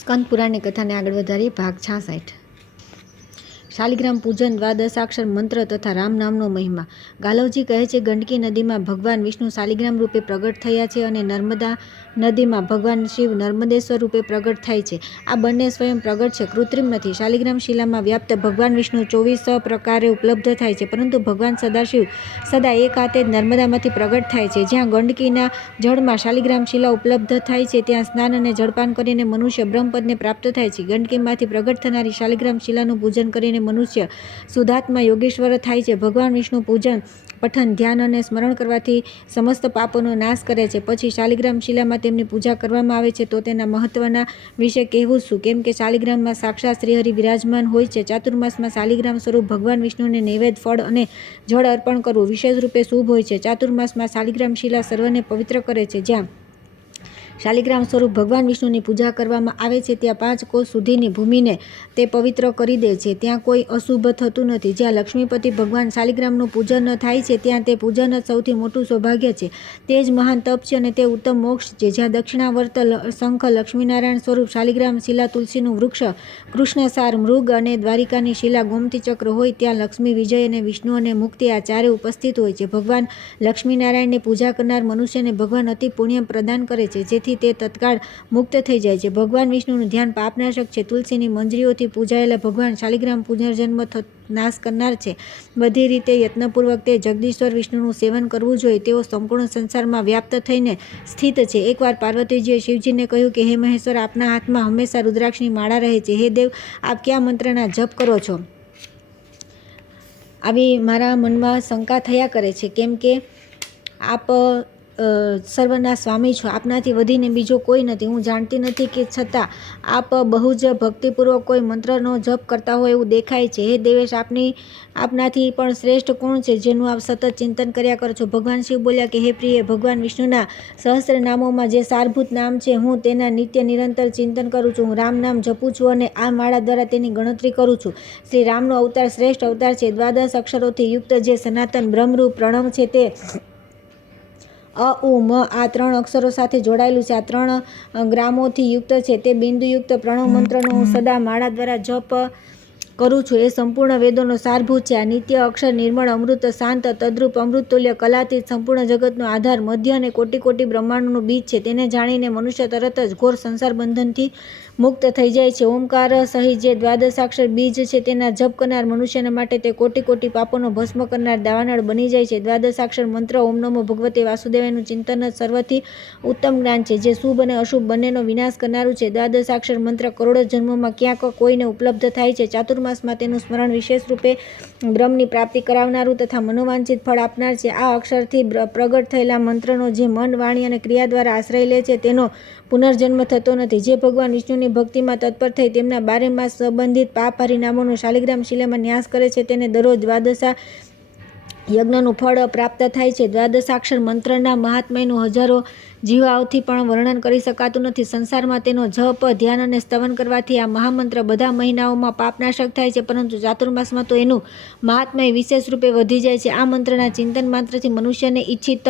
સ્કંદ પુરાણની કથાને આગળ વધારીએ. ભાગ 66. શાલિગ્રામ પૂજન, દ્વાદશાક્ષર મંત્ર તથા રામ નામનો મહિમા. ગાલવજી કહે છે, ગંડકી નદીમાં ભગવાન વિષ્ણુ શાલિગ્રામ રૂપે પ્રગટ થયા છે અને નર્મદા નદીમાં ભગવાન શિવ નર્મદેશ્વર રૂપે પ્રગટ થાય છે. આ બંને સ્વયં પ્રગટ છે, કૃત્રિમ નથી. શાલિગ્રામ શિલામાં વ્યાપ્ત ભગવાન વિષ્ણુ 24 પ્રકારે ઉપલબ્ધ થાય છે, પરંતુ ભગવાન સદાશિવ સદા એક હાથે જ નર્મદામાંથી પ્રગટ થાય છે. જ્યાં ગંડકીના જળમાં શાલિગ્રામ શિલા ઉપલબ્ધ થાય છે, ત્યાં સ્નાન અને જળપાન કરીને મનુષ્ય બ્રહ્મપદને પ્રાપ્ત થાય છે. ગંડકીમાંથી પ્રગટ થનારી શાલિગ્રામ શિલાનું પૂજન કરીને મનુષ્ય શુદ્ધાત્મા યોગેશ્વર થાય છે. ભગવાન વિષ્ણુ પૂજન, પઠન, ધ્યાન અને સ્મરણ કરવાથી સમસ્ત પાપોનો નાશ કરે છે. પછી શાલિગ્રામ શિલામાં તેમની પૂજા કરવામાં આવે છે. તો તેના મહત્વના વિશે કહેવું શું? કેમ કે શાલિગ્રામમાં સાક્ષાત શ્રીહરિ વિરાજમાન હોય છે. ચાતુર્માસમાં શાલિગ્રામ સ્વરૂપ ભગવાન વિષ્ણુને નૈવેદ્ય, ફળ અને જળ અર્પણ કરવું વિશેષ રૂપે શુભ હોય છે. ચાતુર્માસમાં શાલિગ્રામ શિલા સર્વને પવિત્ર કરે છે. જ્યાં શાલિગ્રામ સ્વરૂપ ભગવાન વિષ્ણુની પૂજા કરવામાં આવે છે, ત્યાં 5 કોસ સુધીની ભૂમિને તે પવિત્ર કરી દે છે. ત્યાં કોઈ અશુભ થતું નથી. જ્યાં લક્ષ્મીપતિ ભગવાન શાલિગ્રામનું પૂજન થાય છે, ત્યાં તે પૂજન જ સૌથી મોટું સૌભાગ્ય છે. તે જ મહાન તપ છે અને તે ઉત્તમ મોક્ષ છે. જ્યાં દક્ષિણાવર્ત શંખ લક્ષ્મીનારાયણ સ્વરૂપ શાલિગ્રામ શિલા, તુલસીનું વૃક્ષ કૃષ્ણસાર, મૃગ અને દ્વારિકાની શિલા ગોમતી ચક્ર હોય, ત્યાં લક્ષ્મી, વિજય અને વિષ્ણુ અને મુક્તિ આ ચારે ઉપસ્થિત હોય છે. ભગવાન લક્ષ્મીનારાયણની પૂજા કરનાર મનુષ્યને ભગવાન અતિ પુણ્ય પ્રદાન કરે છે, જેથી તે તત્કાળ મુક્ત થઈ જાય છે. ભગવાન વિષ્ણુનું ધ્યાન પાપનાશક છે. તુલસીની મંજરીઓથી પૂજાયેલા ભગવાન શાલિગ્રામ પુનર્જન્મ નાશ કરનાર છે. બધી રીતે યત્નપૂર્વક તે જગદીશ્વર વિષ્ણુનું સેવન કરવું જોઈએ. તેઓ સંપૂર્ણ સંસારમાં વ્યાપ્ત થઈને સ્થિત છે. એકવાર પાર્વતીજીએ શિવજીને કહ્યું કે, હે મહેશ્વર, આપના હાથમાં હંમેશા રુદ્રાક્ષની માળા રહે છે. હે દેવ, આપ કયા મંત્રના જપ કરો છો? આવી મારા મનમાં શંકા થયા કરે છે, કેમ કે આપ સર્વના સ્વામી છો. આપનાથી વધીને બીજો કોઈ નથી. હું જાણતી નથી કે છતાં આપ બહુ જ ભક્તિપૂર્વક કોઈ મંત્રનો જપ કરતા હોય એવું દેખાય છે. હે દેવેશ, આપનાથી પણ શ્રેષ્ઠ કોણ છે જેનું આપ સતત ચિંતન કર્યા કરો છો? ભગવાન શિવ બોલ્યા કે, હે પ્રિય, ભગવાન વિષ્ણુના સહસ્ત્ર નામોમાં જે સારભૂત નામ છે, હું તેના નિત્ય નિરંતર ચિંતન કરું છું. હું રામ નામ જપું છું અને આ માળા દ્વારા તેની ગણતરી કરું છું. શ્રી રામનો અવતાર શ્રેષ્ઠ અવતાર છે. 12 અક્ષરોથી યુક્ત જે સનાતન બ્રહ્મરૂપ પ્રણવ છે, તે અ, ઉ, મ આ 3 અક્ષરો સાથે જોડાયેલું છે. આ 3 ગ્રામોથી યુક્ત છે. તે બિંદુયુક્ત પ્રણવ મંત્રનો હું સદા માળા દ્વારા જપ કરું છું. એ સંપૂર્ણ વેદોનો સારભૂત છે. આ નિત્ય અક્ષર નિર્મળ, અમૃત, શાંત, તદ્રુપ, અમૃતતુલ્ય, કલાતીત, સંપૂર્ણ જગતનો આધાર, મધ્ય અને કોટી કોટી બ્રહ્માંડોનું બીજ છે. તેને જાણીને મનુષ્ય તરત જ ઘોર સંસાર બંધનથી મુક્ત થઈ જાય છે. ઓમકાર સહિત જે દ્વાદશાક્ષર બીજ છે, તેના જપ કરનાર મનુષ્યના માટે તે કોટી કોટી પાપોનો ભસ્મ કરનાર દાવાનળ બની જાય છે. દ્વાદશાક્ષર મંત્ર ઓમ નમો ભગવતે વાસુદેવાયનું ચિંતન જ સર્વથી ઉત્તમ જ્ઞાન છે, જે શુભ અને અશુભ બંનેનો વિનાશ કરનારું છે. દ્વાદશાક્ષર મંત્ર કરોડો જન્મોમાં ક્યાંક કોઈને ઉપલબ્ધ થાય છે. ચાતુર્માસમાં તેનું સ્મરણ વિશેષ રૂપે બ્રહ્મની પ્રાપ્તિ કરાવનારું તથા મનોવાંછિત ફળ આપનાર છે. આ અક્ષરથી પ્રગટ થયેલા મંત્રનો જે મન, વાણી અને ક્રિયા દ્વારા આશ્રય લે છે, તેનો પુનર્જન્મ થતો નથી. જે ભગવાન વિષ્ણુની ભક્તિમાં તત્પર થઈ તેમના 12 માસ સંબંધિત પાપ પરિણામોનો શાલિગ્રામ શિલામાં ન્યાસ કરે છે, તેને દરરોજ દ્વાદશા યજ્ઞનું ફળ પ્રાપ્ત થાય છે. દ્વાદશાક્ષર મંત્રના મહાત્મ્યનું હજારો જીવાઓથી પણ વર્ણન કરી શકાતું નથી. સંસારમાં તેનો જપ, ધ્યાન અને સ્તવન કરવાથી આ મહામંત્ર બધા મહિનાઓમાં પાપનાશક થાય છે, પરંતુ ચાતુર્માસમાં તો એનું મહાત્મ્ય વિશેષ રૂપે વધી જાય છે. આ મંત્રના ચિંતન માત્રથી મનુષ્યને ઈચ્છિત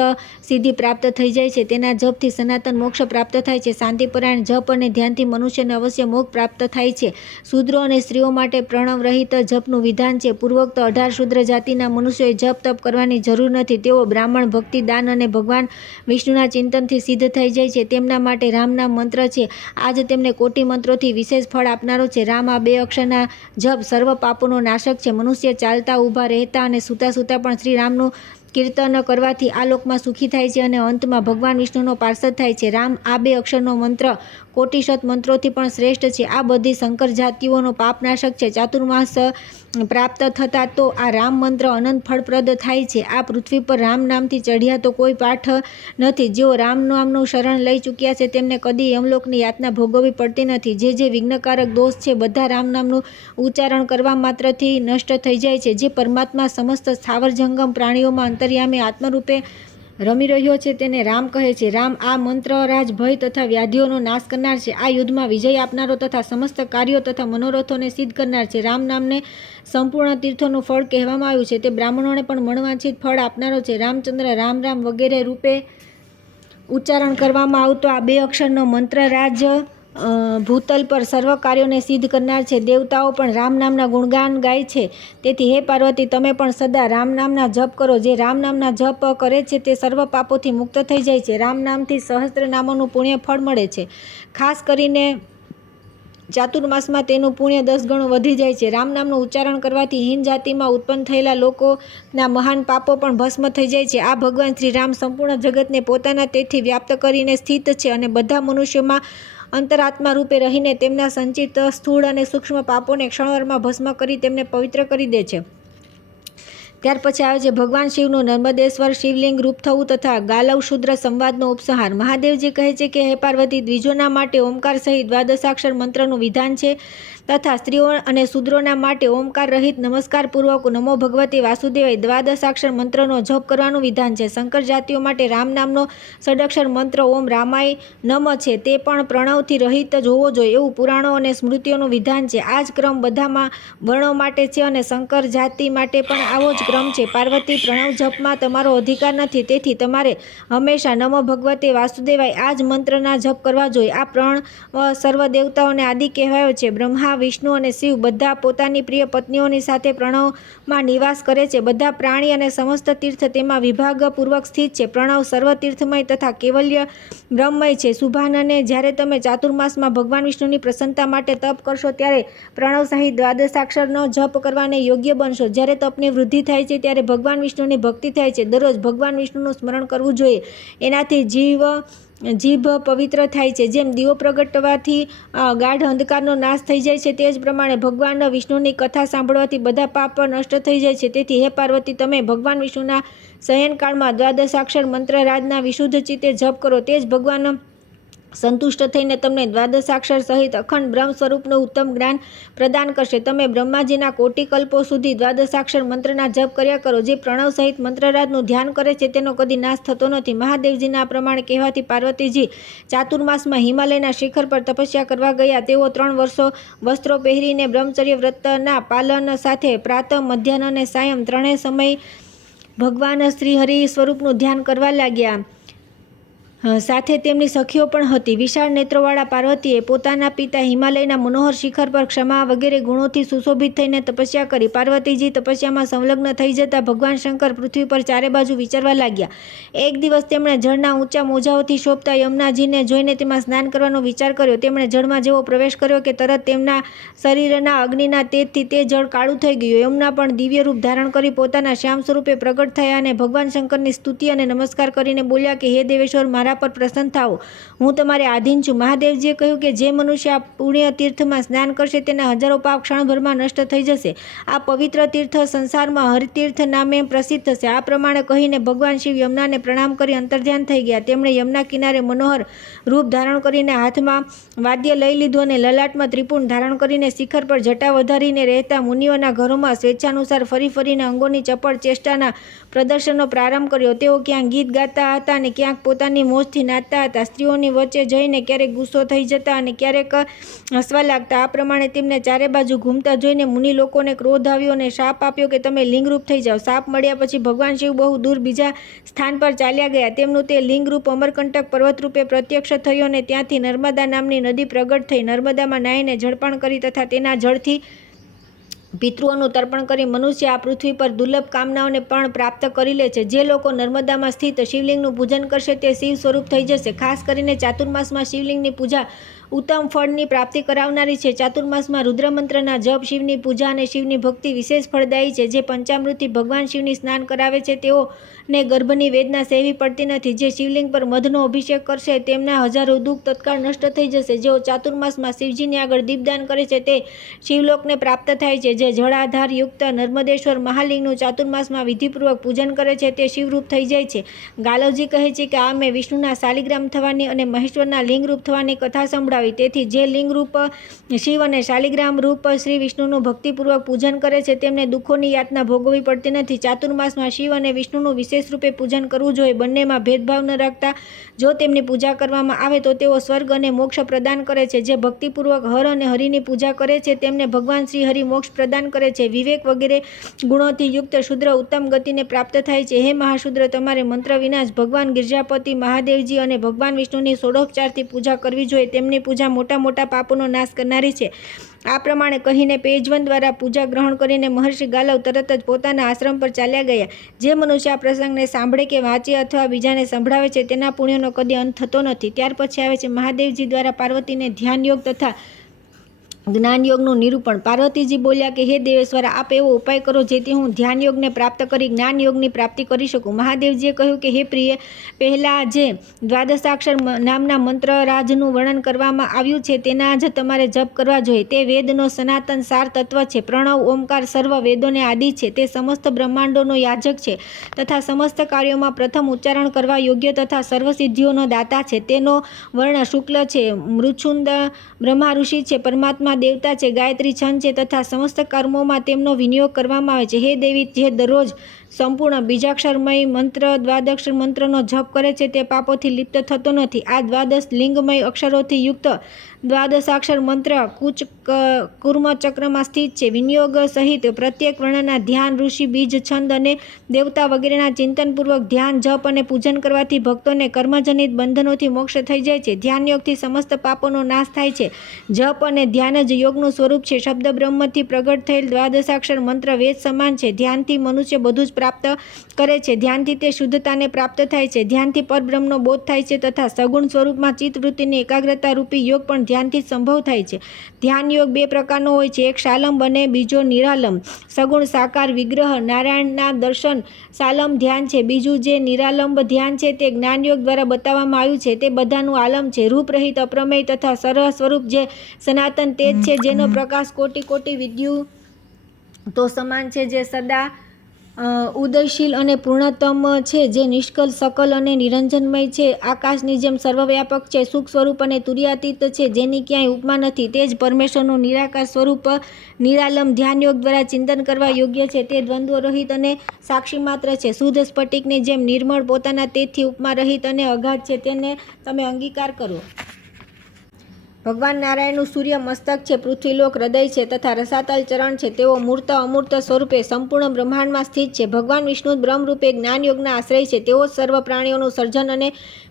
સિદ્ધિ પ્રાપ્ત થઈ જાય છે. તેના જપથી સનાતન મોક્ષ પ્રાપ્ત થાય છે. શાંતિપરાયણ જપ અને ધ્યાનથી મનુષ્યને અવશ્ય મોક્ષ પ્રાપ્ત થાય છે. શૂદ્રો અને સ્ત્રીઓ માટે પ્રણવ રહિત જપનું વિધાન છે. પૂર્વોક્ત 18 શૂદ્ર જાતિના મનુષ્યોએ જપ તપ કરવાની જરૂર નથી. તેઓ બ્રાહ્મણ, ભક્તિ, દાન અને ભગવાન વિષ્ણુના ચિંતનથી સિદ્ધ થઈ જાય છે. તેમના માટે રામના મંત્ર છે. આજ તેમને કોટી મંત્રોથી વિશેષ ફળ આપનારો છે. રામ આ 2 અક્ષરના જપ સર્વ પાપોનો નાશક છે. મનુષ્ય ચાલતા, ઊભા, રહેતા અને સૂતા સૂતા પણ શ્રી રામનું કીર્તન કરવાથી આ લોકમાં સુખી થાય છે અને અંતમાં ભગવાન વિષ્ણુનો પાર્ષદ થાય છે. રામ આ 2 અક્ષરનો મંત્ર કોટિશત મંત્રોથી પણ શ્રેષ્ઠ છે. આ બધી શંકર જાતિઓનો પાપનાશક છે. ચાતુર્માસ પ્રાપ્ત થતા તો આ રામ મંત્ર અનંત ફળપ્રદ થાય છે. આ પૃથ્વી પર રામ નામથી ચઢ્યા તો કોઈ પાઠ નથી. જેઓ રામ નામનું શરણ લઈ ચૂક્યા છે, તેમને કદી યમલોકની યાતના ભોગવવી પડતી નથી. જે વિઘ્નકારક દોષ છે, બધા રામ નામનું ઉચ્ચારણ કરવા માત્રથી નષ્ટ થઈ જાય છે. જે પરમાત્મા સમસ્ત સ્થાવર જંગમ પ્રાણીઓમાં અંતર્યામી આત્મરૂપે રમી રહ્યો છે, તેને રામ કહે છે. રામ આ મંત્ર રાજ ભય તથા વ્યાધિઓનો નાશ કરનાર છે. આ યુદ્ધમાં વિજય આપનારો તથા સમસ્ત કાર્યો તથા મનોરથોને સિદ્ધ કરનાર છે. રામ નામને સંપૂર્ણ તીર્થોનું ફળ કહેવામાં આવ્યું છે. તે બ્રાહ્મણોને પણ મનવાંછિત ફળ આપનારો છે. રામચંદ્ર, રામ રામ વગેરે રૂપે ઉચ્ચારણ કરવામાં આવતો આ 2 અક્ષરનો મંત્ર રાજ ભૂતલ પર સર્વ કાર્યોને સિદ્ધ કરનાર છે. દેવતાઓ પણ રામ નામના ગુણગાન ગાય છે. તેથી હે પાર્વતી, તમે પણ સદા રામ નામના જપ કરો. જે રામ નામના જપ કરે છે તે સર્વ પાપોથી મુક્ત થઈ જાય છે. રામ નામથી સહસ્ત્ર નામોનું પુણ્ય ફળ મળે છે. ખાસ કરીને ચાતુર્માસમાં તેનું પુણ્ય 10 ગણું વધી જાય છે. રામ નામનું ઉચ્ચારણ કરવાથી હીન જાતિમાં ઉત્પન્ન થયેલા લોકોના મહાન પાપો પણ ભસ્મ થઈ જાય છે. આ ભગવાન શ્રી રામ સંપૂર્ણ જગતને પોતાના તેજથી વ્યાપ્ત કરીને સ્થિત છે અને બધા મનુષ્યોમાં અંતરાત્મા રૂપે રહીને તેમના સંચિત સ્થૂળ અને સૂક્ષ્મ પાપોને ક્ષણવારમાં ભસ્મ કરી તેમને પવિત્ર કરી દે છે. ત્યાર પછી આવે છે ભગવાન શિવનું નર્મદેશ્વર શિવલિંગ રૂપ થવું તથા ગાલવ શુદ્ર સંવાદનો ઉપસંહાર. મહાદેવજી કહે છે કે હે પાર્વતી, દ્વિજોના માટે ઓમકાર સહિત દ્વાદશાક્ષર મંત્રનું વિધાન છે તથા સ્ત્રીઓ અને શૂદ્રોના માટે ઓમકાર રહિત નમસ્કાર પૂર્વક નમો ભગવતે વાસુદેવાય દ્વાદશાક્ષર મંત્રનો જપ કરવાનું વિધાન છે. શંકર જાતિઓ માટે રામ નામનો ષડક્ષર મંત્ર ઓમ રામાય નમ છે તે પણ પ્રણવથી રહિત જ હોવો જોઈએ એવું પુરાણો અને સ્મૃતિઓનું વિધાન છે. આ જ ક્રમ બધામાં વર્ણો માટે છે અને શંકર જાતિ માટે પણ આવો જ ક્રમ છે. પાર્વતી, પ્રણવ જપમાં તમારો અધિકાર નથી, તેથી તમારે હંમેશા નમો ભગવતે વાસુદેવાય આ જ મંત્રના જપ કરવા જોઈએ. આ પ્રણવ સર્વ દેવતાઓને આદિ કહેવાયો છે. બ્રહ્મા, વિષ્ણુ અને શિવ બધા પોતાની પ્રિય પત્નીઓની સાથે પ્રણવમાં નિવાસ કરે છે. બધા પ્રાણી અને સમસ્ત તીર્થ તેમાં વિભાગપૂર્વક સ્થિત છે. પ્રણવ સર્વ તીર્થમય તથા કેવલ્ય બ્રહ્મમય છે. શુભાનને જ્યારે તમે ચાતુર્માસમાં ભગવાન વિષ્ણુની પ્રસન્નતા માટે તપ કરશો ત્યારે પ્રણવ સહિત દ્વાદશાક્ષરનો જપ કરવાને યોગ્ય બનશો. જ્યારે તપની વૃદ્ધિ થાય છે ત્યારે ભગવાન વિષ્ણુની ભક્તિ થાય છે. દરરોજ ભગવાન વિષ્ણુનું સ્મરણ કરવું જોઈએ. એનાથી જીભ પવિત્ર થાય છે. જેમ દીવો પ્રગટવાથી ગાઢ અંધકારનો નાશ થઈ જાય છે તે જ પ્રમાણે ભગવાન વિષ્ણુની કથા સાંભળવાથી બધા પાપ નષ્ટ થઈ જાય છે. તેથી હે પાર્વતી, તમે ભગવાન વિષ્ણુના શયનકાળમાં દ્વાદશાક્ષર મંત્રરાજના વિશુદ્ધ ચિત્તે જપ કરો. તે જ ભગવાન સંતુષ્ટ થઈને તમને દ્વાદશાક્ષર સહિત અખંડ બ્રહ્મ સ્વરૂપનું ઉત્તમ જ્ઞાન પ્રદાન કરશે. તમે બ્રહ્માજીના કોટી કલ્પો સુધી દ્વાદશાક્ષર મંત્રના જપ કર્યા કરો. જે પ્રણવ સહિત મંત્રરાજનું ધ્યાન કરે છે તેનો કદી નાશ થતો નથી. મહાદેવજીના આ પ્રમાણે કહેવાથી પાર્વતીજી ચાતુર્માસમાં હિમાલયના શિખર પર તપસ્યા કરવા ગયા. તેઓ 3 વર્ષો વસ્ત્રો પહેરીને બ્રહ્મચર્ય વ્રતના પાલન સાથે પ્રાતઃ, મધ્યાહન અને સાયં ત્રણેય સમય ભગવાન શ્રીહરિ સ્વરૂપનું ધ્યાન કરવા લાગ્યા. સાથે તેમની સખીઓ પણ હતી. વિશાળ નેત્રોવાળા પાર્વતીએ પોતાના પિતા હિમાલયના મનોહર શિખર પર ક્ષમા વગેરે ગુણોથી સુશોભિત થઈને તપસ્યા કરી. પાર્વતીજી તપસ્યામાં સંલગ્ન થઈ જતા ભગવાન શંકર પૃથ્વી પર ચારે બાજુ વિચરવા લાગ્યા. એક દિવસ તેમણે જળના ઊંચા મોજાઓથી શોભતા યમુનાજીને જોઈને તેમાં સ્નાન કરવાનો વિચાર કર્યો. તેમણે જળમાં જેવો પ્રવેશ કર્યો કે તરત તેમના શરીરના અગ્નિના તેજથી તે જળ કાળું થઈ ગયું. યમુના પણ દિવ્ય રૂપ ધારણ કરી પોતાના શ્યામ સ્વરૂપે પ્રગટ થયા અને ભગવાન શંકરની સ્તુતિ અને નમસ્કાર કરીને બોલ્યા કે હે દેવેશ્વર, મારા પર પ્રસન્ન થાઓ, હું તમારે આધીન છું. મહાદેવજીએ કહ્યું કે જે મનુષ્ય આ પુણ્ય તીર્થમાં સ્નાન કરશે તેના હજારો પાપ ક્ષણભરમાં નષ્ટ થઈ જશે. આ પવિત્ર તીર્થ સંસારમાં હરિતીર્થ નામે પ્રસિદ્ધ થશે. આ પ્રમાણે કહીને ભગવાન શિવ યમુનાને પ્રણામ કરી અંતર્ધ્યાન થઈ ગયા. તેમણે યમુના કિનારે મનોહર રૂપ ધારણ કરીને હાથમાં વાદ્ય લઈ લીધું અને લલાટમાં ત્રિપુંડ ધારણ કરીને શિખર પર જટા વધારીને રહેતા મુનિઓના ઘરોમાં સ્વેચ્છાનુસાર ફરી ફરીને અંગોની ચપળ ચેષ્ટાના પ્રદર્શનનો પ્રારંભ કર્યો. તેઓ ક્યાંક ગીત ગાતા હતા અને ક્યાંક પોતાની મોજથી નાચતા હતા. સ્ત્રીઓની વચ્ચે જઈને ક્યારેક ગુસ્સો થઈ જતા અને ક્યારેક હસવા લાગતા. આ પ્રમાણે તેમને ચારે બાજુ ઘૂમતા જોઈને મુનિ લોકોને ક્રોધ આવ્યો અને શાપ આપ્યો કે તમે લિંગરૂપ થઈ જાઓ. શાપ મળ્યા પછી ભગવાન શિવ બહુ દૂર બીજા સ્થાન પર ચાલ્યા ગયા. તેમનું તે લિંગરૂપ અમરકંટક પર્વત રૂપે પ્રત્યક્ષ થયું અને ત્યાંથી નર્મદા નામની નદી પ્રગટ થઈ. નર્મદામાં નાહીને જળપાન કરી તથા તેના જળથી પિતૃઓનું તર્પણ કરી મનુષ્ય આ પૃથ્વી પર દુર્લભ કામનાઓને પણ પ્રાપ્ત કરી લે છે. જે લોકો નર્મદામાં સ્થિત શિવલિંગનું પૂજન કરશે તે શિવ સ્વરૂપ થઈ જશે. ખાસ કરીને ચાતુર્માસમાં શિવલિંગની પૂજા ઉત્તમ ફળની પ્રાપ્તિ કરાવનારી છે. ચાતુર્માસમાં રુદ્રમંત્રના જપ, શિવની પૂજા અને શિવની ભક્તિ વિશેષ ફળદાયી છે. જે પંચામૃતથી ભગવાન શિવની સ્નાન કરાવે છે તેઓને ગર્ભની વેદના સહેવી પડતી નથી. જે શિવલિંગ પર મધનો અભિષેક કરશે તેમના હજારો દુઃખ તત્કાળ નષ્ટ થઈ જશે. જેઓ ચાતુર્માસમાં શિવજીની આગળ દીપદાન કરે છે તે શિવલોકને પ્રાપ્ત થાય છે. જે જળાધાર યુક્ત નર્મદેશ્વર મહાલિંગનું ચાતુર્માસમાં વિધિપૂર્વક પૂજન કરે છે તે શિવરૂપ થઈ જાય છે. ગાલવજી કહે છે કે આ મેં વિષ્ણુના શાલિગ્રામ થવાની અને મહેશ્વરના લિંગરૂપ થવાની કથા સંભળાવી. તેથી જે લિંગરૂપ શિવ અને શાલિગ્રામ રૂપ શ્રી વિષ્ણુનું ભક્તિપૂર્વક પૂજન કરે છે તેમને દુઃખોની યાતના ભોગવવી પડતી નથી. ચાતુર્માસમાં શિવ અને વિષ્ણુનું વિશેષ રૂપે પૂજન કરવું જોઈએ. બંનેમાં ભેદભાવ ન રાખતા જો તેમની પૂજા કરવામાં આવે તો તેઓ સ્વર્ગ અને મોક્ષ પ્રદાન કરે છે. જે ભક્તિપૂર્વક હર અને હરિની પૂજા કરે છે તેમને ભગવાન શ્રી હરિ મોક્ષ પ્રદાન કરે છે. વિવેક વગેરે ગુણોથી યુક્ત શુદ્ર ઉત્તમ ગતિને પ્રાપ્ત થાય છે. હે મહાશુદ્ર, તમારે મંત્ર વિના જ ભગવાન ગિરજાપતિ મહાદેવજી અને ભગવાન વિષ્ણુની ષોડોપચારથી પૂજા કરવી જોઈએ. તેમની પૂજા મોટા મોટા પાપોનો નાશ કરનારી છે. આ પ્રમાણે કહીને પેજવન દ્વારા પૂજા ગ્રહણ કરીને મહર્ષિ ગાલવ તરત જ પોતાના આશ્રમ પર ચાલ્યા ગયા. જે મનુષ્ય આ પ્રસંગને સાંભળે કે વાંચે અથવા બીજાને સંભળાવે છે તેના પુણ્યનો કદી અંત થતો નથી. ત્યાર પછી આવે છે મહાદેવજી દ્વારા પાર્વતીને ધ્યાન યોગ તથા જ્ઞાન યોગનું નિરૂપણ. પાર્વતીજી બોલ્યા કે હે દેવેશ્વર, આપ એવો ઉપાય કરો જેથી હું ધ્યાન યોગને પ્રાપ્ત કરી જ્ઞાન યોગની પ્રાપ્તિ કરી શકું. મહાદેવજીએ કહ્યું કે હે પ્રિય, પહેલાં જે દ્વાદશાક્ષર નામના મંત્રરાજનું વર્ણન કરવામાં આવ્યું છે તેના જ તમારે જપ કરવા જોઈએ. તે વેદનો સનાતન સાર તત્વ છે. પ્રણવ ઓમકાર સર્વ વેદોને આદિ છે. તે સમસ્ત બ્રહ્માંડોનો યાજક છે તથા સમસ્ત કાર્યોમાં પ્રથમ ઉચ્ચારણ કરવા યોગ્ય તથા સર્વસિદ્ધિઓનો દાતા છે. તેનો વર્ણ શુક્લ છે. મૃચ્છુંદ બ્રહ્મા ઋષિ છે. પરમાત્મા દેવતા છે. ગાયત્રી છંદ છે તથા સમસ્ત કર્મોમાં તેમનો વિનિયોગ કરવામાં આવે છે. હે દેવી, જે દરરોજ સંપૂર્ણ બીજાક્ષરમય મંત્ર દ્વાદક્ષર મંત્રનો જપ કરે છે તે પાપોથી લિપ્ત થતો નથી. આ દ્વાદશ લિંગમય અક્ષરોથી યુક્ત દ્વાદશાક્ષર મંત્ર કુર્મ ચક્રમાં સ્થિત છે. વિનિયોગ સહિત પ્રત્યેક વર્ણના ધ્યાન, ઋષિ, બીજ, છંદ અને દેવતા વગેરેના ચિંતનપૂર્વક ધ્યાન, જપ અને પૂજન કરવાથી ભક્તોને કર્મજનિત બંધનોથી મોક્ષ થઈ જાય છે. ધ્યાન યોગથી સમસ્ત પાપોનો નાશ થાય છે. જપ અને ધ્યાન જ યોગનું સ્વરૂપ છે. શબ્દ બ્રહ્મથી પ્રગટ થયેલ દ્વાદશાક્ષર મંત્ર વેદ સમાન છે. ધ્યાનથી મનુષ્ય બધું જ પ્રાપ્ત કરે છે. ધ્યાનથી તે શુદ્ધતાને પ્રાપ્ત થાય છે. ધ્યાનથી પરબ્રહ્મનો બોધ થાય છે તથા સગુણ સ્વરૂપમાં ચિત્તવૃત્તિની એકાગ્રતા રૂપી યોગ પણ ધ્યાનથી સંભવ થાય છે. ધ્યાન યોગ બે પ્રકારનો હોય છે, એક શાલંબ અને બીજો નિરાલંબ. સગુણ સાકાર વિગ્રહ નારાયણના દર્શન શાલંબ ધ્યાન છે. બીજું જે નિરાલંબ ધ્યાન છે તે જ્ઞાનયોગ દ્વારા બતાવવામાં આવ્યું છે. તે બધાનું આલમ છે. રૂપરહિત અપ્રમેય તથા સરહ સ્વરૂપ જે સનાતન તેજ છે, જેનો પ્રકાશ કોટી કોટી વિદ્યુ તો સમાન છે, જે સદા ઉદયશીલ અને પૂર્ણતમ છે, જે નિષ્કલ સકલ અને નિરંજનમય છે, આકાશની જેમ સર્વવ્યાપક છે, સુખ સ્વરૂપ અને તુર્યાતીત છે, જેની ક્યાંય ઉપમા નથી. તે જ પરમેશ્વરનું નિરાકાર સ્વરૂપ નિરાલંબ ધ્યાન યોગ દ્વારા ચિંતન કરવા યોગ્ય છે. તે દ્વંદ્વ રહિત અને સાક્ષી માત્ર છે. શુદ્ધ સ્ફટિકની જેમ નિર્મળ, પોતાના તેજથી ઉપમા રહિત અને અગાધ છે. તેને તમે અંગીકાર કરો. ભગવાન નારાયણનું સૂર્ય મસ્તક છે, પૃથ્વીલોક હૃદય છે તથા રસાતલ ચરણ છે. તેઓ મૂર્ત અમૂર્ત સ્વરૂપે સંપૂર્ણ બ્રહ્માંડમાં સ્થિત છે. ભગવાન વિષ્ણુ બ્રહ્મરૂપે જ્ઞાનયોગના આશ્રય છે. તેઓ જ સર્વ પ્રાણીઓનું સર્જન અને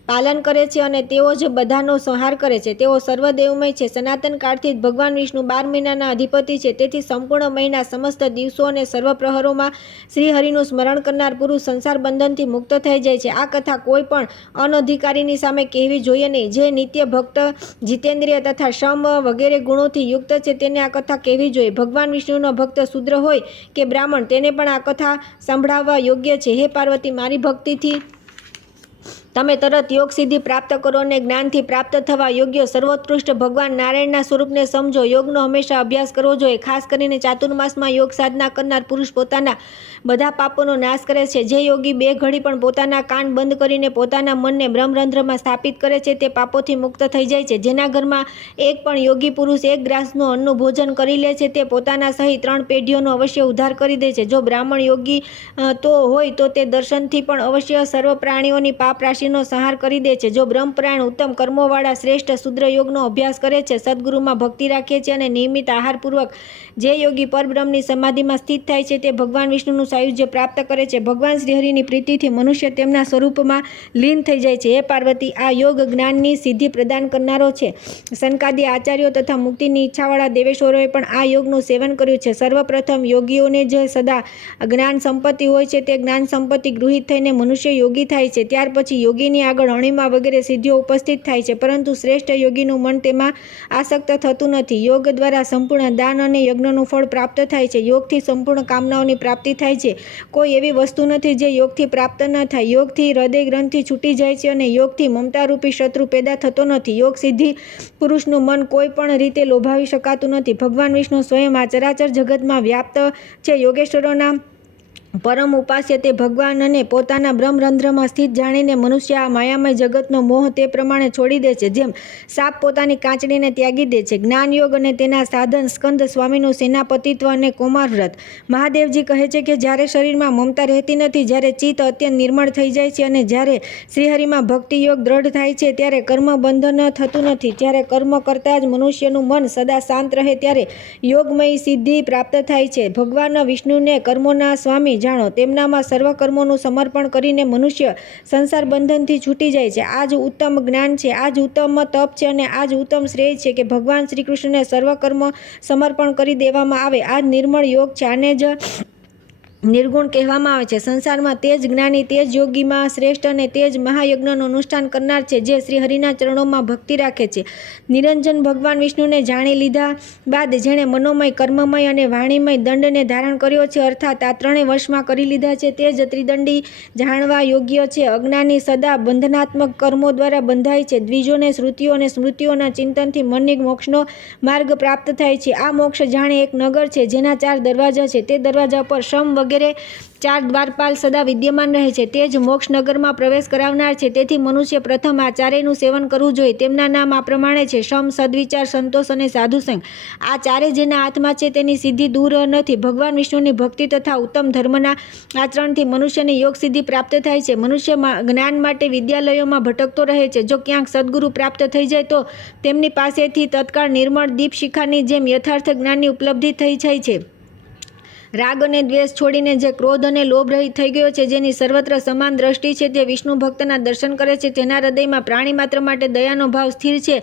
પાલન કરે છે અને તેઓ જ બધાનો સંહાર કરે છે. તેઓ સર્વદેવમય છે. સનાતન કાળથી જ ભગવાન વિષ્ણુ 12 મહિનાના અધિપતિ છે. તેથી સંપૂર્ણ મહિના, સમસ્ત દિવસો અને સર્વ પ્રહરોમાં શ્રીહરિનું સ્મરણ કરનાર પુરુષ સંસાર બંધનથી મુક્ત થઈ જાય છે. આ કથા કોઈ પણ અનધિકારીની સામે કહેવી જોઈએ નહીં. જે નિત્ય ભક્ત, જીતેન્દ્રિય તથા શમ વગેરે ગુણોથી યુક્ત છે તેને આ કથા કહેવી જોઈએ. ભગવાન વિષ્ણુનો ભક્ત શુદ્ર હોય કે બ્રાહ્મણ, તેને પણ આ કથા સંભળાવવા યોગ્ય છે. હે પાર્વતી, મારી ભક્તિથી તમે તરત યોગ સિદ્ધિ પ્રાપ્ત કરો અને જ્ઞાનથી પ્રાપ્ત થવા યોગ્ય સર્વોત્કૃષ્ટ ભગવાન નારાયણના સ્વરૂપને સમજો. યોગનો હંમેશા અભ્યાસ કરવો જોઈએ. ખાસ કરીને ચાતુર્માસમાં યોગ સાધના કરનાર પુરુષ પોતાના બધા પાપોનો નાશ કરે છે. જે યોગી 2 ઘડી પણ પોતાના કાન બંધ કરીને પોતાના મનને બ્રહ્મરંધ્રમાં સ્થાપિત કરે છે તે પાપોથી મુક્ત થઈ જાય છે. જેના ઘરમાં એક પણ યોગી પુરુષ 1 ગ્રાસનું અન્નનું ભોજન કરી લે છે તે પોતાના સહિત 3 પેઢીઓનો અવશ્ય ઉદ્ધાર કરી દે છે. જો બ્રાહ્મણ યોગી તો હોય તો તે દર્શનથી પણ અવશ્ય સર્વ પ્રાણીઓની પાપ રાશિનો સંહાર કરી દે છે. જો બ્રહ્મપરાયણ ઉત્તમ કર્મોવાળા શ્રેષ્ઠ શુદ્ર યોગનો અભ્યાસ કરે છે, સદગુરુમાં ભક્તિ રાખે છે અને નિયમિત આહારપૂર્વક જે યોગી પરબ્રહ્મની સમાધિમાં સ્થિત થાય છે તે ભગવાન વિષ્ણુનું સાયુજ્ય પ્રાપ્ત કરે છે. ભગવાન શ્રીહરિની પ્રીતિથી મનુષ્ય તેમના સ્વરૂપમાં લીન થઈ જાય છે. હે પાર્વતી, આ યોગ જ્ઞાનની સિદ્ધિ પ્રદાન કરનારો છે. સનકાદી આચાર્યો તથા મુક્તિની ઈચ્છાવાળા દેવેશ્વરોએ પણ આ યોગનું સેવન કર્યું છે. સર્વપ્રથમ યોગીઓને જે સદા જ્ઞાન સંપત્તિ હોય છે તે જ્ઞાન સંપત્તિ ગૃહિત થઈને મનુષ્ય યોગી થાય છે. ત્યાર પછી યોગીની આગળ અણિમા વગેરે સિદ્ધિઓ ઉપસ્થિત થાય છે, પરંતુ શ્રેષ્ઠ યોગીનું મન તેમાં આસક્ત થતું નથી. યોગ દ્વારા સંપૂર્ણ દાન અને યજ્ઞનું ફળ પ્રાપ્ત થાય છે. યોગથી સંપૂર્ણ કામનાઓની પ્રાપ્તિ થાય છે. કોઈ એવી વસ્તુ નથી જે યોગથી પ્રાપ્ત ન થાય. યોગથી હૃદય ગ્રંથિ છૂટી જાય છે અને યોગથી મમતારૂપી શત્રુ પેદા થતો નથી. યોગ સિદ્ધિ પુરુષનું મન કોઈ પણ રીતે લોભાવી શકાતું નથી. ભગવાન વિષ્ણુ સ્વયં આ ચરાચર જગતમાં વ્યાપ્ત છે. યોગેશ્વરોના પરમ ઉપાસ્ય તે ભગવાન અને પોતાના બ્રહ્મરંધ્રમાં સ્થિત જાણીને મનુષ્ય આ માયામય જગતનો મોહ તે પ્રમાણે છોડી દે છે, જેમ સાપ પોતાની કાંચડીને ત્યાગી દે છે. જ્ઞાનયોગ અને તેના સાધન સ્કંદ સ્વામીનું સેનાપતિત્વ અને કૌમાર વ્રત. મહાદેવજી કહે છે કે જ્યારે શરીરમાં મમતા રહેતી નથી, જ્યારે ચિત્ત અત્યંત નિર્મળ થઈ જાય છે અને જ્યારે શ્રીહરિમાં ભક્તિયોગ દ્રઢ થાય છે, ત્યારે કર્મ બંધન થતું નથી. જ્યારે કર્મ કરતાં જ મનુષ્યનું મન સદા શાંત રહે ત્યારે યોગમય સિદ્ધિ પ્રાપ્ત થાય છે. ભગવાન વિષ્ણુને કર્મોના સ્વામી જાણો. તેમનામાં સર્વ કર્મોનું સમર્પણ કરીને મનુષ્ય સંસાર બંધનથી છૂટી જાય છે. આ જ ઉત્તમ જ્ઞાન છે, આ જ ઉત્તમ તપ છે અને આ જ ઉત્તમ શ્રેય છે કે ભગવાન શ્રી કૃષ્ણને સર્વ કર્મ સમર્પણ કરી દેવામાં આવે. આ જ નિર્મળ યોગ છે. આને જ નિર્ગુણ કહેવામાં આવે છે. સંસારમાં તે જ જ્ઞાની, તે જ યોગીમાં શ્રેષ્ઠ અને તે જ મહાયજ્ઞનું અનુષ્ઠાન કરનાર છે જે શ્રી હરિના ચરણોમાં ભક્તિ રાખે છે. નિરંજન ભગવાન વિષ્ણુને જાણી લીધા બાદ જેણે મનોમય, કર્મમય અને વાણીમય દંડને ધારણ કર્યો છે, અર્થાત આ ત્રણેય વશમાં કરી લીધા છે, તે જ ત્રિદંડી જાણવા યોગ્ય છે. અજ્ઞાની સદા બંધનાત્મક કર્મો દ્વારા બંધાય છે. દ્વિજોને શ્રુતિઓ અને સ્મૃતિઓના ચિંતનથી મનની મોક્ષનો માર્ગ પ્રાપ્ત થાય છે. આ મોક્ષ જાણે એક નગર છે જેના 4 દરવાજા છે. તે દરવાજા પર શમ વગેરે 4 દ્વારપાલ સદા વિદ્યમાન રહે છે. તે જ મોક્ષનગરમાં પ્રવેશ કરાવનાર છે. તેથી મનુષ્ય પ્રથમ આ ચારેયનું સેવન કરવું જોઈએ. તેમના નામ આ પ્રમાણે છે: શમ, સદવિચાર, સંતોષ અને સાધુસંગ. આ ચારે જેના હાથમાં છે તેની સિદ્ધિ દૂર નથી. ભગવાન વિષ્ણુની ભક્તિ તથા ઉત્તમ ધર્મના આચરણથી મનુષ્યને યોગ સિદ્ધિ પ્રાપ્ત થાય છે. મનુષ્ય જ્ઞાન માટે વિદ્યાલયોમાં ભટકતો રહે છે. જો ક્યાંક સદગુરુ પ્રાપ્ત થઈ જાય તો તેમની પાસેથી તત્કાળ નિર્મળ દીપશિખાની જેમ યથાર્થ જ્ઞાનની ઉપલબ્ધિ થઈ જાય છે. રાગ અને દ્વેષ છોડીને જે ક્રોધ અને લોભ રહિત થઈ ગયો છે, જેની સર્વત્ર સમાન દ્રષ્ટિ છે, તે વિષ્ણુ ભક્તના દર્શન કરે છે, જેના હૃદયમાં પ્રાણી માત્ર માટે દયાનો ભાવ સ્થિર છે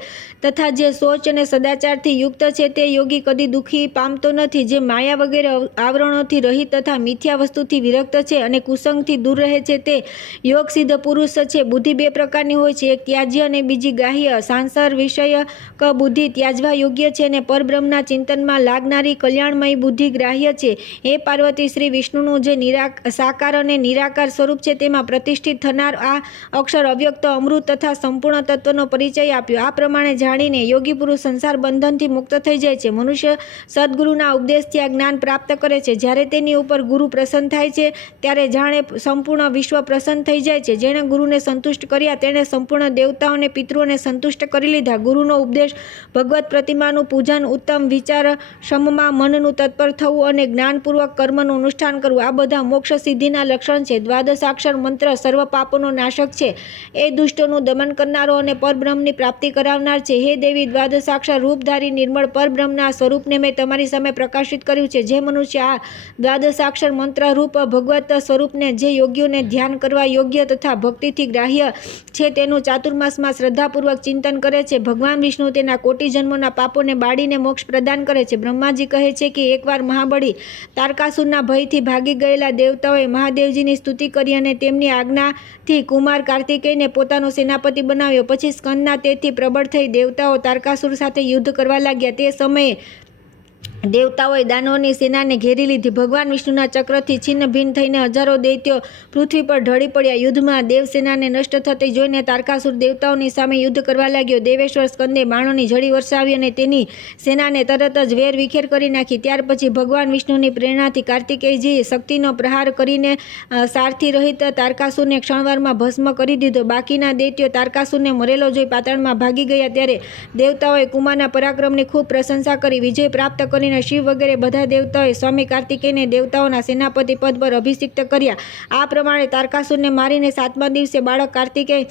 તથા જે શૌચ અને સદાચારથી યુક્ત છે, તે યોગી કદી દુઃખી પામતો નથી. જે માયા વગેરે આવરણોથી રહિત તથા મિથ્યા વસ્તુથી વિરક્ત છે અને કુસંગથી દૂર રહે છે, તે યોગ સિદ્ધ પુરુષ છે. બુદ્ધિ 2 પ્રકારની હોય છે, એક ત્યાજ્ય અને બીજી ગાહ્ય. સાંસાર વિષયક બુદ્ધિ ત્યાજવા યોગ્ય છે અને પરબ્રહ્મના ચિંતનમાં લાગનારી કલ્યાણમયી બુદ્ધિ ગ્રાહ્ય છે. હે પાર્વતી, શ્રી વિષ્ણુનું જે સાકાર અને નિરાકાર સ્વરૂપ છે તેમાં પ્રતિષ્ઠિત થનાર આ અક્ષર અવ્યક્ત, અમૃત તથા સંપૂર્ણ તત્વનો પરિચય આપ્યો. આ પ્રમાણે જાણીને યોગી પુરુષ સંસાર બંધનથી મુક્ત થઈ જાય છે. મનુષ્ય સદગુરુના ઉપદેશથી આ જ્ઞાન પ્રાપ્ત કરે છે. જ્યારે તેની ઉપર ગુરુ પ્રસન્ન થાય છે ત્યારે જાણે સંપૂર્ણ વિશ્વ પ્રસન્ન થઈ જાય છે. જેણે ગુરુને સંતુષ્ટ કર્યા તેણે સંપૂર્ણ દેવતાઓને, પિતૃઓને સંતુષ્ટ કરી લીધા. ગુરુનો ઉપદેશ, ભગવત પ્રતિમાનું પૂજન, ઉત્તમ વિચાર, સમમાં મનનું તત્પર થવું અને જ્ઞાનપૂર્વક કર્મનું અનુષ્ઠાન કરવું, આ બધા મોક્ષ સિદ્ધિના લક્ષણ છે. દ્વાદશાક્ષર મંત્ર સર્વ પાપોનો નાશક છે. એ દુષ્ટોનું દમન કરનારો અને પરબ્રહ્મની પ્રાપ્તિ કરાવનાર છે. હે દેવી, દ્વાદશાક્ષર રૂપધારી નિર્મળ પરબ્રહ્મના સ્વરૂપને મેં તમારી સામે પ્રકાશિત કર્યું છે. જે મનુષ્ય આ દ્વાદશાક્ષર મંત્ર રૂપ ભગવત સ્વરૂપને, જે યોગ્યોને ધ્યાન કરવા યોગ્ય તથા ભક્તિથી ગ્રાહ્ય છે, તેનું ચાતુર્માસમાં શ્રદ્ધાપૂર્વક ચિંતન કરે છે, ભગવાન વિષ્ણુ તેના કોટી જન્મોના પાપોને બાળીને મોક્ષ પ્રદાન કરે છે. બ્રહ્માજી કહે છે કે એકવાર મહાબળી તારકાસુરના ભયથી ભાગી ગયેલા દેવતાઓએ મહાદેવજીની સ્તુતિ કરી અને તેમની આજ્ઞાથી કુમાર કાર્તિકેયને પોતાનો સેનાપતિ બનાવ્યો. પછી સ્કંદના તેજથી પ્રબળ થઈ દેવતાઓ તારકાસુર સાથે યુદ્ધ કરવા લાગ્યા. તે સમયે દેવતાઓએ દાનવોની સેનાને ઘેરી લીધી. ભગવાન વિષ્ણુના ચક્રથી છિન્ન ભિન્ન થઈને હજારો દૈત્યો પૃથ્વી પર ઢળી પડ્યા. યુદ્ધમાં દેવસેનાને નષ્ટ થતી જોઈને તારકાસુર દેવતાઓની સામે યુદ્ધ કરવા લાગ્યો. દેવેશ્વર સ્કંદે બાણોની ઝડી વરસાવી અને તેની સેનાને તરત જ વેર વિખેર કરી નાખી. ત્યાર પછી ભગવાન વિષ્ણુની પ્રેરણાથી કાર્તિકેયજીએ શક્તિનો પ્રહાર કરીને સારથી રહિત તારકાસુરને ક્ષણવારમાં ભસ્મ કરી દીધો. બાકીના દૈત્યો તારકાસુરને મરેલો જોઈ પાતાળમાં ભાગી ગયા. ત્યારે દેવતાઓએ કુમારના પરાક્રમની ખૂબ પ્રશંસા કરી. વિજય પ્રાપ્ત કરીને શિવ વગેરે બધા દેવતાઓએ સ્વામી કાર્તિકેયને દેવતાઓના સેનાપતિ પદ પર અભિષિક્ત કર્યા. આ પ્રમાણે તારકાસુરને મારીને 7મા દિવસે બાળક કાર્તિકેય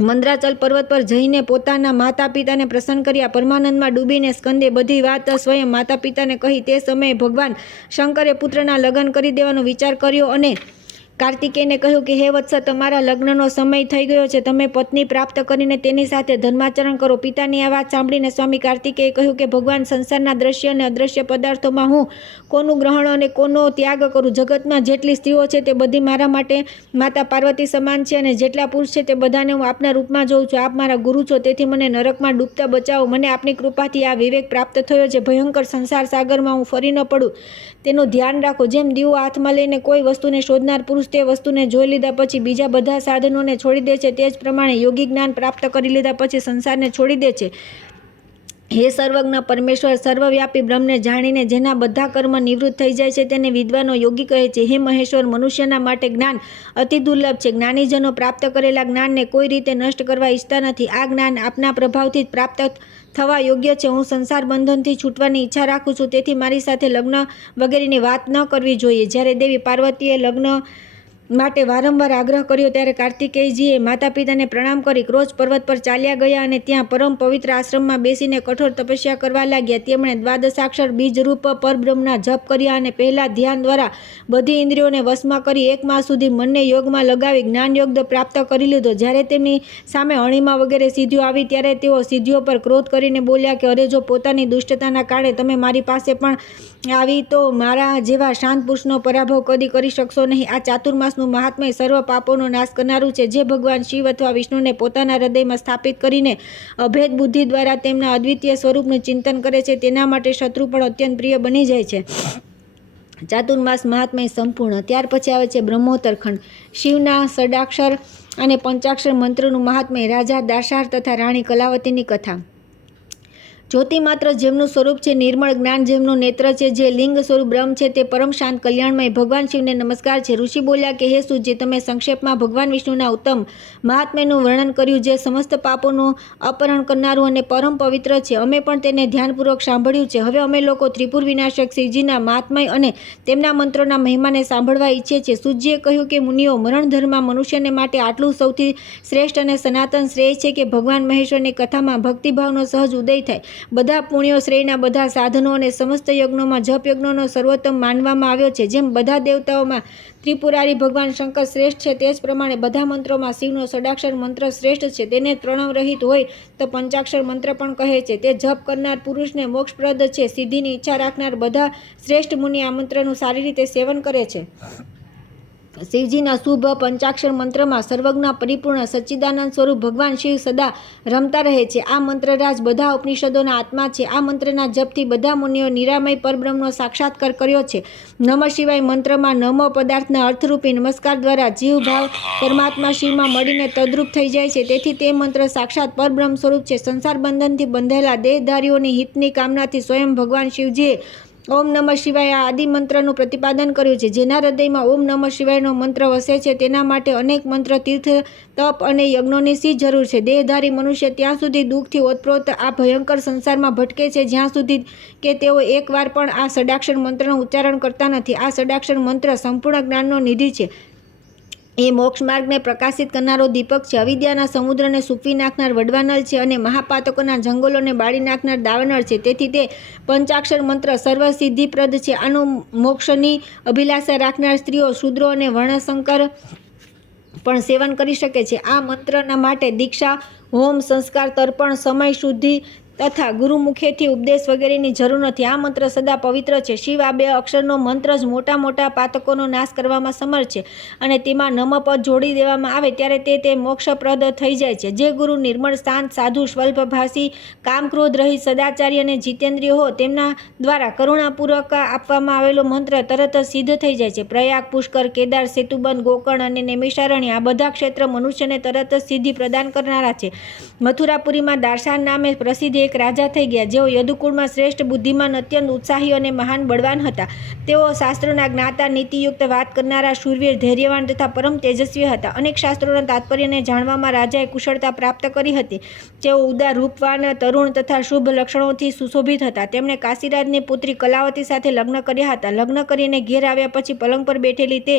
મંદ્રાચલ પર્વત પર જઈને પોતાના માતા પિતાને પ્રસન્ન કર્યા. પરમાનંદમાં ડૂબીને સ્કંદે બધી વાત સ્વયં માતા પિતાને કહી. તે સમયે ભગવાન શંકરે પુત્રના લગ્ન કરી દેવાનો વિચાર કર્યો અને કાર્તિકેયને કહ્યું કે હે વત્સ, તમારા લગ્નનો સમય થઈ ગયો છે. તમે પત્ની પ્રાપ્ત કરીને તેની સાથે ધર્માચરણ કરો. પિતાની આ વાત સાંભળીને સ્વામી કાર્તિકેયે કહ્યું કે ભગવાન, સંસારના દ્રશ્ય અને અદ્રશ્ય પદાર્થોમાં હું કોનું ગ્રહણ અને કોનો ત્યાગ કરું? જગતમાં જેટલી સ્ત્રીઓ છે તે બધી મારા માટે માતા પાર્વતી સમાન છે અને જેટલા પુરુષ છે તે બધાને હું આપના રૂપમાં જોઉં છું. આપ મારા ગુરુ છો, તેથી મને નરકમાં ડૂબતા બચાવો. મને આપની કૃપાથી આ વિવેક પ્રાપ્ત થયો છે. ભયંકર સંસાર સાગરમાં હું ફરી ન પડું તેનું ધ્યાન રાખો. જેમ દીવો હાથમાં લઈને કોઈ વસ્તુને શોધનાર પુરુષ તે વસ્તુને જોઈ લીધા પછી બીજા બધા સાધનોને છોડી દે છે, તે જ પ્રમાણે યોગી જ્ઞાન પ્રાપ્ત કરી લીધા પછી સંસારને છોડી દે છે. હે સર્વજ્ઞ પરમેશ્વર, સર્વવ્યાપી બ્રહ્મને જાણીને જેના બધા કર્મ નિવૃત્ત થઈ જાય છે તેને વિદ્વાનો યોગી કહે છે. હે મહેશ્વર, મનુષ્યના માટે જ્ઞાન અતિ દુર્લભ છે. જ્ઞાનીજનો પ્રાપ્ત કરેલા જ્ઞાનને કોઈ રીતે નષ્ટ કરવા ઈચ્છતા નથી. આ જ્ઞાન આપના પ્રભાવથી જ પ્રાપ્ત થવા યોગ્ય છે. હું સંસાર બંધનથી છૂટવાની ઈચ્છા રાખું છું, તેથી મારી સાથે લગ્ન વગેરેની વાત ન કરવી જોઈએ. જ્યારે દેવી પાર્વતીએ લગ્ન માટે વારંવાર આગ્રહ કર્યો ત્યારે કાર્તિકેયજીએ માતા પિતાને પ્રણામ કરી ક્રોચ પર્વત પર ચાલ્યા ગયા અને ત્યાં પરમ પવિત્ર આશ્રમમાં બેસીને કઠોર તપસ્યા કરવા લાગ્યા. તેમણે દ્વાદશાક્ષર બીજરૂપ પરબ્રહ્મના જપ કર્યા અને પહેલા ધ્યાન દ્વારા બધી ઇન્દ્રિયોને વશમાં કરી 1 માસ સુધી મનને યોગમાં લગાવી જ્ઞાનયોગ પ્રાપ્ત કરી લીધો. જ્યારે તેમની સામે અણીમા વગેરે સિદ્ધિઓ આવી ત્યારે તેઓ સિદ્ધિઓ પર ક્રોધ કરીને બોલ્યા કે અરે, જો પોતાની દુષ્ટતાના કારણે તમે મારી પાસે પણ આવી તો મારા જેવા શાંત પુરુષનો પરાભવ કદી કરી શકશો નહીં. આ ચાતુર્માસનું મહાત્મ્ય સર્વ પાપોનો નાશ કરનારું છે. જે ભગવાન શિવ અથવા વિષ્ણુને પોતાના હૃદયમાં સ્થાપિત કરીને અભેદ બુદ્ધિ દ્વારા તેમના અદ્વિતીય સ્વરૂપનું ચિંતન કરે છે તેના માટે શત્રુ પણ અત્યંત પ્રિય બની જાય છે. ચાતુર્માસ મહાત્મ્ય સંપૂર્ણ. ત્યાર પછી આવે છે બ્રહ્મોત્તર ખંડ. શિવના ષડાક્ષર અને પંચાક્ષર મંત્રનું મહાત્મ્ય. રાજા દાશાર તથા રાણી કલાવતીની કથા. જ્યોતિ માત્ર જેમનું સ્વરૂપ છે, નિર્મળ જ્ઞાન જેમનું નેત્ર છે, જે લિંગ સ્વરૂપ બ્રહ્મ છે, તે પરમ શાંત કલ્યાણમય ભગવાન શિવને નમસ્કાર છે. ઋષિ બોલ્યા કે હે સૂર્ય, તમે સંક્ષેપમાં ભગવાન વિષ્ણુના ઉત્તમ મહાત્મ્યનું વર્ણન કર્યું જે સમસ્ત પાપોનું અપહરણ કરનારું અને પરમ પવિત્ર છે. અમે પણ તેને ધ્યાનપૂર્વક સાંભળ્યું છે. હવે અમે લોકો ત્રિપુર વિનાશક શિવજીના મહાત્મ્ય અને તેમના મંત્રોના મહિમાને સાંભળવા ઈચ્છે છે. સૂર્યે કહ્યું કે મુનિઓ, મરણધર્મમાં મનુષ્યને માટે આટલું સૌથી શ્રેષ્ઠ અને સનાતન શ્રેય છે કે ભગવાન મહેશ્વરની કથામાં ભક્તિભાવનો સહજ ઉદય થાય. બધા પુણ્યો શ્રેયના બધા સાધનો અને સમસ્ત યજ્ઞોમાં જપ યજ્ઞોનો સર્વોત્તમ માનવામાં આવ્યો છે. જેમ બધા દેવતાઓમાં ત્રિપુરારી ભગવાન શંકર શ્રેષ્ઠ છે તે જ પ્રમાણે બધા મંત્રોમાં શિવનો ષડાક્ષર મંત્ર શ્રેષ્ઠ છે. તેને પ્રણવ રહિત હોય તો પંચાક્ષર મંત્ર પણ કહે છે. તે જપ કરનાર પુરુષને મોક્ષપ્રદ છે. સિદ્ધિની ઈચ્છા રાખનાર બધા શ્રેષ્ઠ મુનિ આ મંત્રનું સારી રીતે સેવન કરે છે. શિવજીના શુભ પંચાક્ષર મંત્રમાં સર્વજ્ઞ પરિપૂર્ણ સચ્ચિદાનંદ સ્વરૂપ ભગવાન શિવ સદા રમતા રહે છે. આ મંત્રરાજ બધા ઉપનિષદોના આત્મા છે. આ મંત્રના જપથી બધા મુનિઓ નિરામય પરબ્રહ્મનો સાક્ષાત્કાર કર્યો છે. નમઃ શિવાય મંત્રમાં નમો પદાર્થના અર્થરૂપી નમસ્કાર દ્વારા જીવ ભાવ પરમાત્મા શિવમાં મળીને તદ્રુપ થઈ જાય છે. તેથી તે મંત્ર સાક્ષાત પરબ્રહ્મ સ્વરૂપ છે. સંસાર બંધનથી બંધાયેલા દેહધારીઓની હિતની કામનાથી સ્વયં ભગવાન શિવજીએ ઓમ નમઃ શિવાય આ આદિ મંત્રનું પ્રતિપાદન કર્યું છે. જેના હૃદયમાં ઓમ નમઃ શિવાયનો મંત્ર વસે છે તેના માટે અનેક મંત્ર, તીર્થ, તપ અને યજ્ઞોની શી જરૂર છે. દેહધારી મનુષ્ય ત્યાં સુધી દુઃખથી ઓતપ્રોત આ ભયંકર સંસારમાં ભટકે છે જ્યાં સુધી કે તેઓ એકવાર પણ આ ષડાક્ષર મંત્રનું ઉચ્ચારણ કરતા નથી. આ ષડાક્ષર મંત્ર સંપૂર્ણ જ્ઞાનનો નિધિ છે. એ મોક્ષ માર્ગને પ્રકાશિત કરનારો દીપક છે. અવિદ્યાના સમુદ્રને સૂકવી નાખનાર વડવાનળ છે અને મહાપાતકોના જંગલોને બાળી નાખનાર દાવાનળ છે. તેથી તે પંચાક્ષર મંત્ર સર્વસિદ્ધિપ્રદ છે. આનું મોક્ષની અભિલાષા રાખનાર સ્ત્રીઓ, શૂદ્રો અને વર્ણશંકર પણ સેવન કરી શકે છે. આ મંત્રના માટે દીક્ષા, હોમ, સંસ્કાર, તર્પણ, સમય, શુદ્ધિ તથા ગુરુમુખેથી ઉપદેશ વગેરેની જરૂર નથી. આ મંત્ર સદા પવિત્ર છે. શિવ આ 2 અક્ષરનો મંત્ર જ મોટા મોટા પાતકોનો નાશ કરવામાં સમર્થ છે અને તેમાં નમ પદ જોડી દેવામાં આવે ત્યારે તે મોક્ષપ્રદ થઈ જાય છે. જે ગુરુ નિર્મળ, શાંત, સાધુ, સ્વલ્પભાષી, કામ ક્રોધ રહિત, સદાચારી અને જીતેન્દ્રિય હો તેમના દ્વારા કરુણાપૂર્વક આપવામાં આવેલો મંત્ર તરત જ સિદ્ધ થઈ જાય છે. પ્રયાગ, પુષ્કર, કેદાર, સેતુબંધ, ગોકર્ણ અને નૈમિષારણ્ય આ બધા ક્ષેત્ર મનુષ્યને તરત જ સિદ્ધિ પ્રદાન કરનારા છે. મથુરાપુરીમાં દાર્શાન નામે પ્રસિદ્ધ એક રાજા થઈ ગયા જેઓ યદુકુળમાં શ્રેષ્ઠ, બુદ્ધિમાન, અત્યંત ઉત્સાહી અને મહાન બળવાન હતા. તેઓ શાસ્ત્રોના જ્ઞાતા, નીતિયુક્ત વાત કરનારા, શૂરવીર, ધૈર્યવાન તથા પરમ તેજસ્વી હતા. અનેક શાસ્ત્રોના તાત્પર્યને જાણવામાં રાજાએ કુશળતા પ્રાપ્ત કરી હતી. તેઓ ઉદાર, રૂપવાન, તરુણ તથા શુભ લક્ષણોથી સુશોભિત હતા. તેમણે કાશીરાજની પુત્રી કલાવતી સાથે લગ્ન કર્યા હતા. લગ્ન કરીને ઘેર આવ્યા પછી પલંગ પર બેઠેલી તે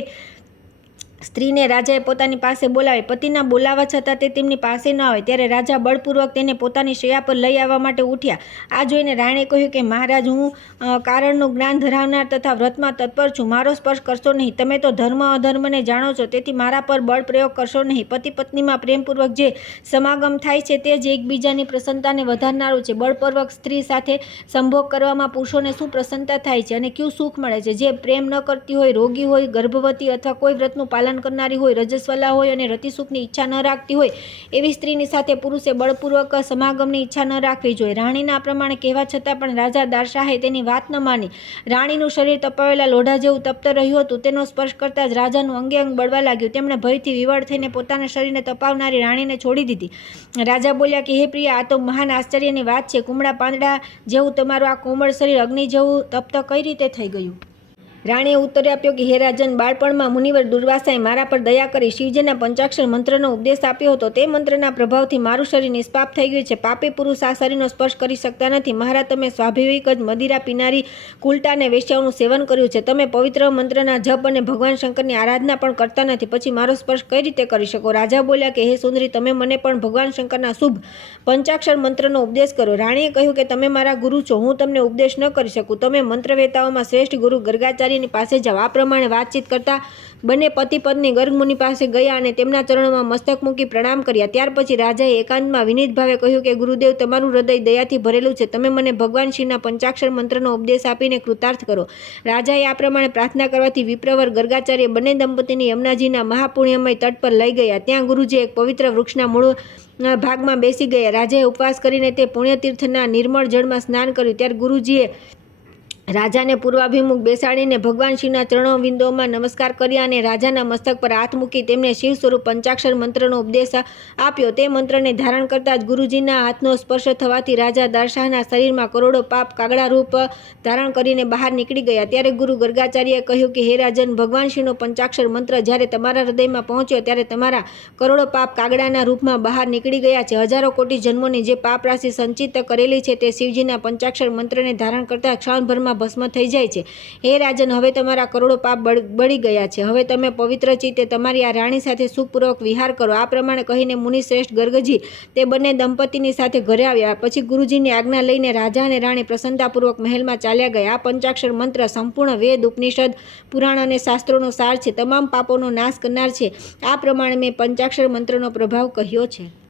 સ્ત્રીને રાજાએ પોતાની પાસે બોલાવી. પતિના બોલાવા છતાં તે તેમની પાસે ન આવે ત્યારે રાજા બળપૂર્વક તેને પોતાની શૈયા પર લઈ આવવા માટે ઉઠ્યા. આ જોઈને રાણીએ કહ્યું કે મહારાજ, હું કારણનું જ્ઞાન ધરાવનાર તથા વ્રતમાં તત્પર છું. મારો સ્પર્શ કરશો નહીં. તમે તો ધર્મ અધર્મને જાણો છો તેથી મારા પર બળ પ્રયોગ કરશો નહીં. પતિ પત્નીમાં પ્રેમપૂર્વક જે સમાગમ થાય છે તે જ એકબીજાની પ્રસન્નતાને વધારનારું છે. બળપૂર્વક સ્ત્રી સાથે સંભોગ કરવામાં પુરુષોને શું પ્રસન્નતા થાય છે અને કયું સુખ મળે છે. જે પ્રેમ ન કરતી હોય, રોગી હોય, ગર્ભવતી અથવા કોઈ વ્રતનું પાલન કરનારી હોય, રજસ્વલા હોય અને રતિસુખની ઈચ્છા ન રાખતી હોય એવી સ્ત્રીની સાથે પુરુષે બળપૂર્વક સમાગમની ઈચ્છા ન રાખવી જોઈએ. રાણીના પ્રમાણે કહેવા છતાં પણ રાજા દાર્શાહે તેની વાત ન માની. રાણીનું શરીર તપાવેલા લોઢા જેવું તપ્ત રહ્યું હતું. તેનો સ્પર્શ કરતાં જ રાજાનું અંગે અંગ બળવા લાગ્યું. તેમણે ભયથી વિવળ થઈને પોતાના શરીરને તપાવનારી રાણીને છોડી દીધી. રાજા બોલ્યા કે હે પ્રિયા, આ તો મહાન આશ્ચર્યની વાત છે. કુમળા પાંદડા જેવું તમારું આ કોમળ શરીર અગ્નિ જેવું તપ્ત કઈ રીતે થઈ ગયું? રાણીએ ઉત્તર આપ્યો કે હે રાજન, બાળપણમાં મુનિવર દુર્વાસાએ મારા પર દયા કરી શિવજીના પંચાક્ષર મંત્રનો ઉપદેશ આપ્યો હતો. તે મંત્રના પ્રભાવથી મારું શરીર નિષ્પાપ થઈ ગયું છે. પાપી પુરુષ આ શરીરનો સ્પર્શ કરી શકતા નથી. મહારાજ, તમે સ્વાભાવિક જ મદિરા પીનારી, કુલટા અને વેશ્યાઓનું સેવન કર્યું છે. તમે પવિત્ર મંત્રના જપ અને ભગવાન શંકરની આરાધના પણ કરતા નથી. પછી મારો સ્પર્શ કઈ રીતે કરી શકો? રાજા બોલ્યા કે હે સુંદરી, તમે મને પણ ભગવાન શંકરના શુભ પંચાક્ષર મંત્રનો ઉપદેશ કરો. રાણીએ કહ્યું કે તમે મારા ગુરુ છો, હું તમને ઉપદેશ ન કરી શકું. તમે મંત્રવેતાઓમાં શ્રેષ્ઠ ગુરુ ગર્ગાચાર્યની પાસે જાઓ. આ પ્રમાણે વાતચીત કરતા બંને પતિ પત્ની ગર્ગ મુનિ પાસે ગયા અને તેમના ચરણોમાં મસ્તક મૂકી પ્રણામ કર્યા. ત્યાર પછી રાજાએ એકાંતમાં વિનીત ભાવે કહ્યું કે ગુરુદેવ, તમારું હૃદય દયાથી ભરેલું છે. તમે મને ભગવાન શિવના પંચાક્ષર મંત્રનો ઉપદેશ આપીને કૃતાર્થ કરો. રાજાએ આ પ્રમાણે પ્રાર્થના કરવાથી વિપ્રવર ગર્ગાચાર્ય બંને દંપતીને યમુનાજીના મહાપુણ્યમય તટ પર લઈ ગયા. ત્યાં ગુરુજી એક પવિત્ર વૃક્ષના મૂળ ભાગમાં બેસી ગયા. રાજાએ ઉપવાસ કરીને તે પુણ્યતીર્થના નિર્મળ જળમાં સ્નાન કર્યું. ત્યારે ગુરુજીએ રાજાને પૂર્વાભિમુખ બેસાડીને ભગવાન શિવના ચરણોવિંદોમાં નમસ્કાર કર્યા અને રાજાના મસ્તક પર હાથ મૂકી તેમને શિવ સ્વરૂપ પંચાક્ષર મંત્રનો ઉપદેશ આપ્યો. તે મંત્રને ધારણ કરતા જ ગુરુજીના હાથનો સ્પર્શ થવાથી રાજા દારશાહના શરીરમાં કરોડો પાપ કાગડા રૂપ ધારણ કરીને બહાર નીકળી ગયા. ત્યારે ગુરુ ગર્ગાચાર્યએ કહ્યું કે હે રાજન, ભગવાન શિવનો પંચાક્ષર મંત્ર જ્યારે તમારા હૃદયમાં પહોંચ્યો ત્યારે તમારા કરોડો પાપ કાગડાના રૂપમાં બહાર નીકળી ગયા છે. હજારો કોટી જન્મોની જે પાપ રાશિ સંચિત કરેલી છે તે શિવજીના પંચાક્ષર મંત્રને ધારણ કરતા ક્ષણભરમાં ભસ્મ થઈ જાય છે. હે રાજન, હવે તમારા કરોડો પાપ બળી ગયા છે. હવે તમે પવિત્ર ચિત્તે તમારી આ રાણી સાથે સુખપૂર્વક વિહાર કરો. આ પ્રમાણે કહીને મુનિ શ્રેષ્ઠ ગર્ગજી તે બંને દંપતીની સાથે ઘરે આવ્યા. પછી ગુરુજીની આજ્ઞા લઈને રાજા અને રાણી પ્રસન્નતાપૂર્વક મહેલમાં ચાલ્યા ગયા. આ પંચાક્ષર મંત્ર સંપૂર્ણ વેદ, ઉપનિષદ, પુરાણ અને શાસ્ત્રોનો સાર છે. તમામ પાપોનો નાશ કરનાર છે. આ પ્રમાણે મેં પંચાક્ષર મંત્રનો પ્રભાવ કહ્યો છે.